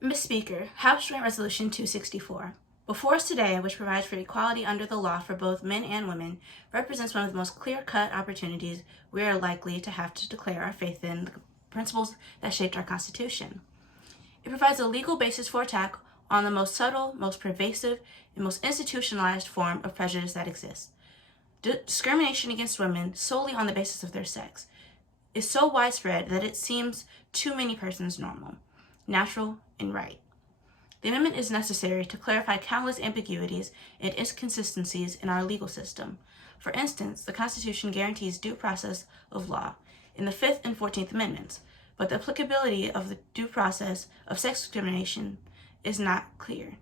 Ms. Speaker, House Joint Resolution 264. Before us today, which provides for equality under the law for both men and women, represents one of the most clear-cut opportunities we are likely to have to declare our faith in the principles that shaped our Constitution. It provides a legal basis for attack on the most subtle, most pervasive, and most institutionalized form of prejudice that exists. Discrimination against women solely on the basis of their sex is so widespread that it seems to many persons normal, natural, and right. The amendment is necessary to clarify countless ambiguities and inconsistencies in our legal system. For instance, the Constitution guarantees due process of law in the 5th and 14th Amendments, but the applicability of the due process of sex discrimination is not clear.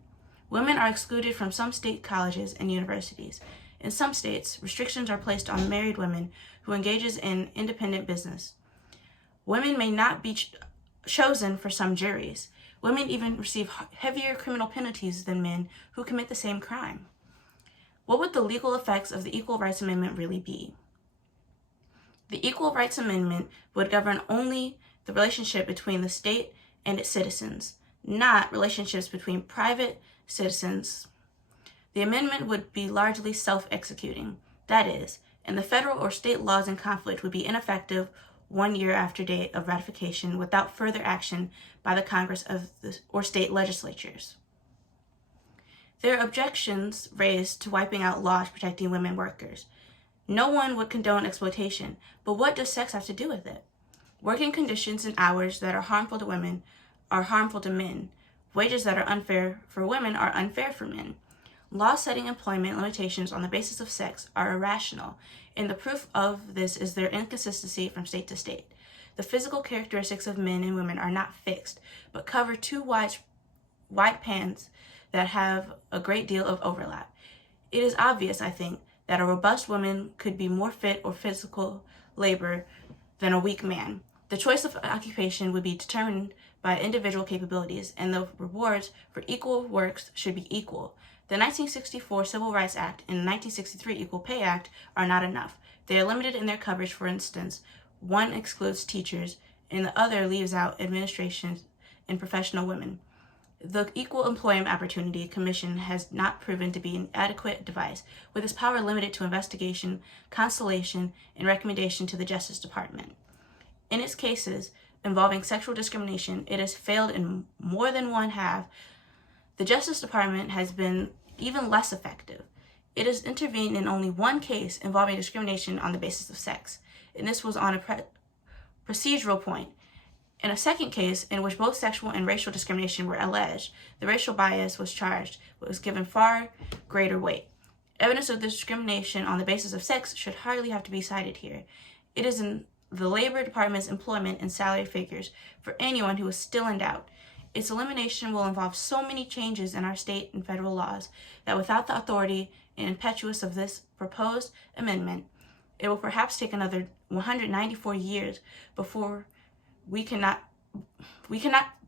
Women are excluded from some state colleges and universities. In some states, restrictions are placed on married women who engages in independent business. Women may not be chosen for some juries. Women even receive heavier criminal penalties than men who commit the same crime. What would the legal effects of the Equal Rights Amendment really be? The Equal Rights Amendment would govern only the relationship between the state and its citizens, not relationships between private citizens. The amendment would be largely self-executing. That is, and the federal or state laws in conflict would be ineffective 1 year after date of ratification without further action by the Congress or state legislatures. There are objections raised to wiping out laws protecting women workers. No one would condone exploitation, but what does sex have to do with it? Working conditions and hours that are harmful to women are harmful to men. Wages that are unfair for women are unfair for men. Laws setting employment limitations on the basis of sex are irrational, and the proof of this is their inconsistency from state to state. The physical characteristics of men and women are not fixed, but cover two wide pans that have a great deal of overlap. It is obvious, I think, that a robust woman could be more fit for physical labor than a weak man. The choice of occupation would be determined by individual capabilities, and the rewards for equal works should be equal. The 1964 Civil Rights Act and the 1963 Equal Pay Act are not enough. They are limited in their coverage. For instance, one excludes teachers and the other leaves out administration and professional women. The Equal Employment Opportunity Commission has not proven to be an adequate device, with its power limited to investigation, consultation, and recommendation to the Justice Department. In its cases involving sexual discrimination, it has failed in more than one half. The Justice Department has been even less effective. It has intervened in only one case involving discrimination on the basis of sex, and this was on a procedural point. In a second case, in which both sexual and racial discrimination were alleged, the racial bias was charged, but was given far greater weight. Evidence of discrimination on the basis of sex should hardly have to be cited here. It is in the Labor Department's employment and salary figures for anyone who is still in doubt. Its elimination will involve so many changes in our state and federal laws that without the authority and impetus of this proposed amendment, it will perhaps take another 194 years before we cannot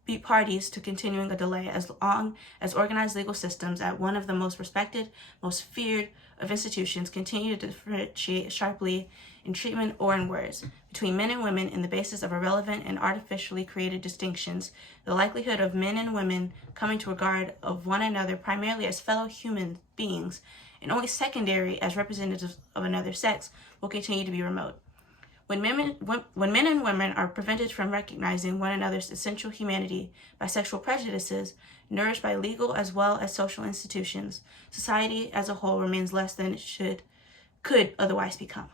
be parties to continuing a delay as long as organized legal systems at one of the most respected, most feared of institutions continue to differentiate sharply in treatment or in words between men and women in the basis of irrelevant and artificially created distinctions. The likelihood of men and women coming to regard of one another primarily as fellow human beings and only secondary as representatives of another sex will continue to be remote. When men and women are prevented from recognizing one another's essential humanity by sexual prejudices, nourished by legal as well as social institutions, society as a whole remains less than it could otherwise become.